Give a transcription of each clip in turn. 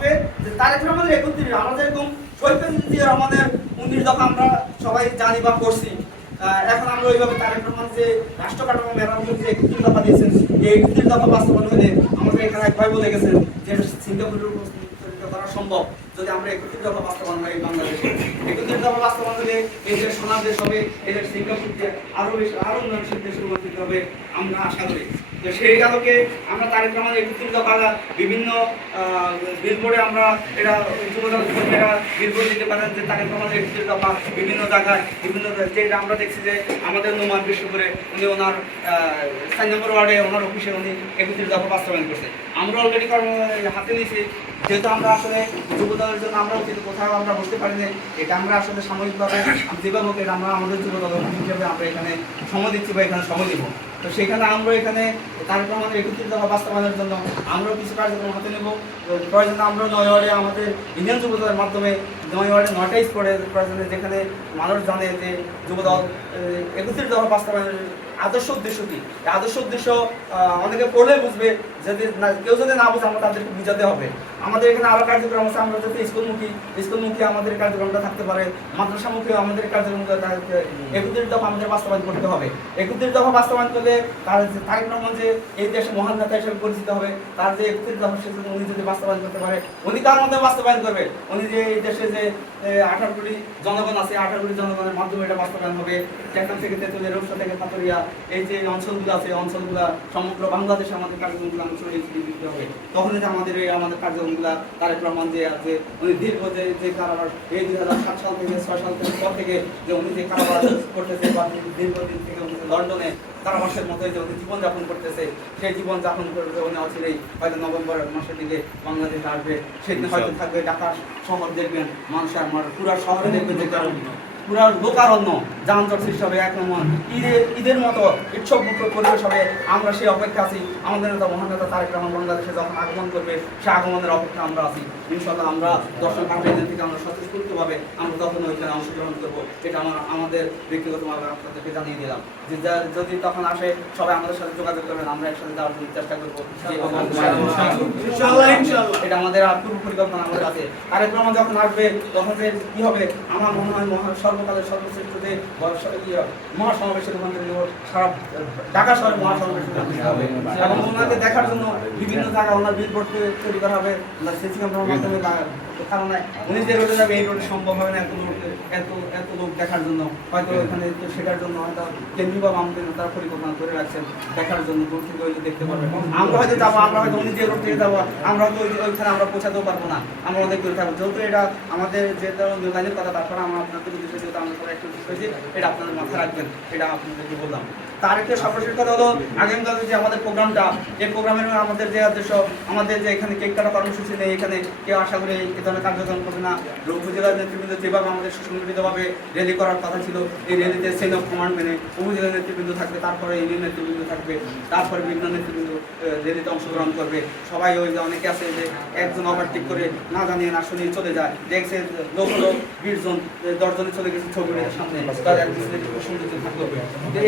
থাকবে যে তারেক রহমানের 31, আমরা যেরকম শহীদ আমাদের 19 দফা আমরা সবাই জানি বা পড়ছি, এখন আমরা ওইভাবে তারেক রহমান যে রাষ্ট্র কাঠামো মেরামতের যে 31 দফা দিয়েছেন, এই 31 দফা বাস্তবায়ন হলে আমাদের এখানে এক ভাই বলে গেছেন যে সিঙ্গাপুরের করা সম্ভব যদি আমরা 31 দফা বাস্তবায়ন হয় বাংলাদেশে। 31 দফা বাস্তবায়ন হলে এই দেশ সোনার দেশ হবে, এই দেশ সিঙ্গাপুর দিয়ে আরো বেশি আরো উন্নয়নশীল দেশে রূপান্তরিত হবে আমরা আশা করি। তো সেই আলোকে আমরা তারেক রহমানের 31 দফা বিভিন্ন বিলবোর্ডে আমরা এটা যুবদল কর্মীরা বিলবোর্ড দিতে পারেন যে তারেক রহমানের 31 দফা বিভিন্ন জায়গায় বিভিন্ন যেটা আমরা দেখছি যে আমাদের নোমান বিশ্বপুরে উনি ওনার 4 নম্বর ওয়ার্ডে ওনার অফিসে উনি 31 দফা বাস্তবায়ন করছে। আমরা অলরেডি হাতে নিয়েছি, যেহেতু আমরা আসলে যুবদলের জন্য আমরা কিন্তু কোথাও আমরা বসতে পারি না, এটা আমরা আসলে সাময়িকভাবে যেভাবে হোক এটা আমরা আমাদের যুবদল হিসেবে আমরা এখানে সময় দিচ্ছি বা এখানে সময় দিব। তো সেখানে আমরা এখানে তারেক রহমানের 31 দফা বাস্তবায়নের জন্য আমরাও কিছু কার্যক্রম হাতে নেব। প্রয়োজনে আমরা 9 ওয়ার্ডে আমাদের ইন্ডিয়ান যুবদলের মাধ্যমে 9 ওয়ার্ডে 9টা স্পটে প্রয়োজনে যেখানে মানুষ জানে যে যুবদল 31 দফা বাস্তবায়নের আদর্শ উদ্দেশ্য কি, আদর্শ উদ্দেশ্য অনেকে পড়লে বুঝবে, যদি কেউ যদি না বুঝে আমরা তাদেরকে বুঝাতে হবে। আমাদের এখানে আরো কার্যক্রম আছে, আমরা যাতে স্কুলমুখী আমাদের কার্যক্রমটা থাকতে পারে, মাদ্রাসামুখী আমাদের কার্যক্রমটা 31 দফা আমাদের বাস্তবায়ন করতে হবে। 31 দফা বাস্তবায়ন করলে তারেক রহমান যে এই দেশে মহান নেতা হিসেবে পরিচিত হবে, তার যে 31 দফা সেজন্য উনি যদি বাস্তবায়ন করতে পারে, উনি তার মধ্যে বাস্তবায়ন করবে। উনি যে এই দেশে যে 18 কোটি জনগণ আছে, 18 কোটি জনগণের মাধ্যমে এটা বাস্তবায়ন হবে। যেখান থেকে তেঁতুলিয়া, রূপসা থেকে পাতুরিয়া, এই যে অঞ্চলগুলো আছে, অঞ্চলগুলো সমগ্র বাংলাদেশে আমাদের কার্যক্রমগুলো ছড়িয়ে দিতে হবে। তখন যে আমাদের কার্যক্রমগুলো তারেক রহমান যে আছে, উনি দীর্ঘ যে কারাবার এই 2007 সাল থেকে 6 সাল থেকে পর থেকে যে উনি যে কারাবার করতেছে বা দীর্ঘদিন থেকে উনি লন্ডনে কারাবাসের মতো যে উনি জীবনযাপন করতেছে, সেই জীবনযাপন করতে উনি অচিরেই হয়তো নভেম্বর মাসের দিকে বাংলাদেশে আসবে। সেদিন হয়তো থাকবে ঢাকা শহর, দেখবেন মানুষের আমার পুরো শহরে দেখবেন যে পুরা লোকারণ্য যানজট সৃষ্টি হবে। এক নম্বর ঈদের মতো উৎসব পরিবেশ হবে। আমরা সেই অপেক্ষা আছি, আমাদের নেতা মহান নেতা তারেক রহমান বাংলাদেশে যখন আগমন করবে সে আগমনের অপেক্ষা আমরা আছি। ইনশাআল্লাহ আমরা দর্শক পার্টিদের থেকে আমরা স্বতঃস্ফূর্তভাবে আমরা তখন ওইখানে অংশগ্রহণ করবো। এটা আমাদের ব্যক্তিগতভাবে আপনাদেরকে জানিয়ে দিলাম যে যদি তখন আসে সবাই আমাদের সাথে যোগাযোগ করবেন, আমরা একসাথে যাওয়ার জন্য চেষ্টা করবো। এটা আমাদের পূর্ব পরিকল্পনা আমাদের আছে। তারেক রহমান যখন আসবে তখন যে কি হবে, আমার মনে হয় সর্বকালের সর্বশ্রেষ্ঠ যে মহাসমাবেশের রূপান্তরিত সারা ঢাকা শহরে মহাসমাবেশের হবে এবং ওনাকে দেখার জন্য বিভিন্ন জায়গায় ওনার বিলবোর্ড তৈরি করা হবে সিসি ক্যামেরার মাধ্যমে। কারণ উনি যে রোডে যাবে এই রোডে সম্ভব হবে না এত লোক দেখার জন্য, হয়তো এখানে শেখার জন্য হয়তো কেন্দ্রীয় বা আমাদের তারা পরিকল্পনা করে রাখছেন দেখার জন্য, দূর থেকে হয়তো দেখতে পারবে। আমরা হয়তো যাবো, আমরা হয়তো উনি যে রোড থেকে যাবো আমরা হয়তো ওইখানে আমরা পৌঁছাতেও পারবো না, আমরা অনেক দূরে থাকবো। যেহেতু এটা আমাদের যে লাইনের কথা, তারপরে আমরা আপনাদের উদ্দেশ্যে যেহেতু আমরা সবাই একটু হয়েছি, এটা আপনাদের মাথায় রাখবেন, এটা আপনাদেরকে বললাম। তার একটা সর্বশেষ কথা হলো আগামীকাল যে আমাদের প্রোগ্রামটা, এই প্রোগ্রামের আমাদের যে উদ্দেশ্য, আমাদের যে এখানে কেক কাটা কর্মসূচি নেই, এখানে কেউ আশা করি এই ধরনের কার্যক্রম করবে না। উপজেলার নেতৃবৃন্দ যেভাবে আমাদের সুসংগঠিতভাবে র্যালি করার কথা ছিল, এই র্যালিতে চেইন অফ কমান্ড মেনে উপজেলার নেতৃবৃন্দ থাকবে, তারপরে ইউনিয়ন নেতৃবৃন্দ থাকবে, তারপরে বিভিন্ন নেতৃবৃন্দ র্যালিতে অংশগ্রহণ করবে। সবাই ওই যে অনেকে আছে যে একজন ওভারটেক করে না জানিয়ে না শুনিয়ে চলে যায়, দেখছে লোক হলো 20 জন 10 জনে চলে গেছে ছবি সামনে, সৌন্দর্য থাকলো।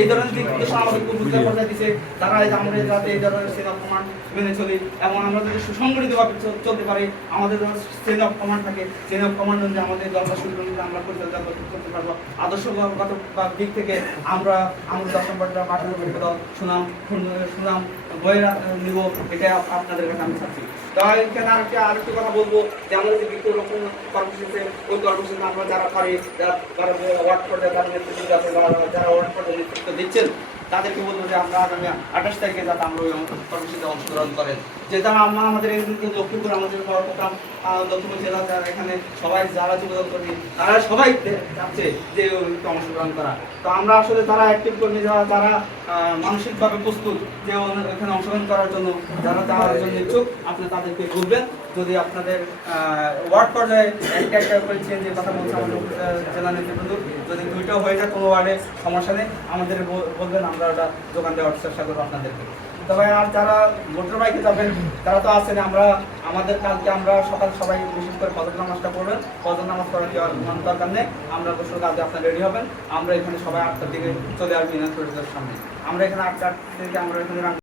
এই ধরনের নির্দেশনা আমাদের উপজেলা পর্যায়ে দিচ্ছে, তারা আমরা যাতে এই ধরনের চেইন অফ কমান্ড মেনে চলি এবং আমরা যদি সুসংগঠিতভাবে চলতে পারি, আমাদের চেইন অফ কমান্ড থাকে, চেইন অফ কমান্ড অনুযায়ী আমাদের দলটা শুরু আমরা পরিচালনা করতে পারবো। আদর্শগত দিক থেকে আমরা আমাদের দর্শন দল সুনাম বয়ে নিব, এটা আপনাদের কাছে আমি চাচ্ছি। তাই এখানে আরেকটি কথা বলবো যে আমাদের যে বৃক্ষরোপণ কর্মসূচিতে, ওই কর্মসূচিতে আমরা যারা পারি, যারা ওয়ার্ড পর্যায়ে তাদের নেতৃত্ব আছে, যারা ওয়ার্ড পর্যায়ে নেতৃত্ব দিচ্ছেন, তাদেরকে বলবো যে আমরা আগামী 28 তারিখে যাতে আমরা ওই কর্মসূচিতে অংশগ্রহণ করেন। যেটা আমাদের লক্ষ্মীপুর, আমাদের প্রোগ্রাম লক্ষ্মীপুর জেলা, যারা এখানে সবাই যারা যোগাযোগ কর্মী, তারা সবাই চাচ্ছে যে অংশগ্রহণ করা। তো আমরা আসলে তারা অ্যাক্টিভ কর্মী যারা মানসিকভাবে প্রস্তুত যে এখানে অংশগ্রহণ করার জন্য, যারা যাওয়ার জন্য ইচ্ছুক, আপনি তাদেরকে বলবেন। যদি আপনাদের ওয়ার্ড পর্যায়ে একটা করে চেঞ্জের কথা বলছে আমাদের জেলা নেতৃবৃন্দ, যদি 2টা হয়ে যায় কোনো ওয়ার্ডে সমস্যা নেই, আমাদের বলবেন, আমরা ওটা যোগান দেওয়ার চেষ্টা করবো আপনাদেরকে। তবে আর যারা মোটর বাইকে যাবেন তারা তো আছেন, আমাদের কালকে আমরা সকাল সবাই বিশেষ করে ফজর নামাজটা পড়বেন, ফজর নামাজ পড়ার কোনো দরকার নেই, আমরা গোসল কাজে আপনার রেডি হবেন। আমরা এখানে সবাই 8টার দিকে চলে আসবো ইনার সামনে, আমরা এখানে 8টা থেকে আমরা এখানে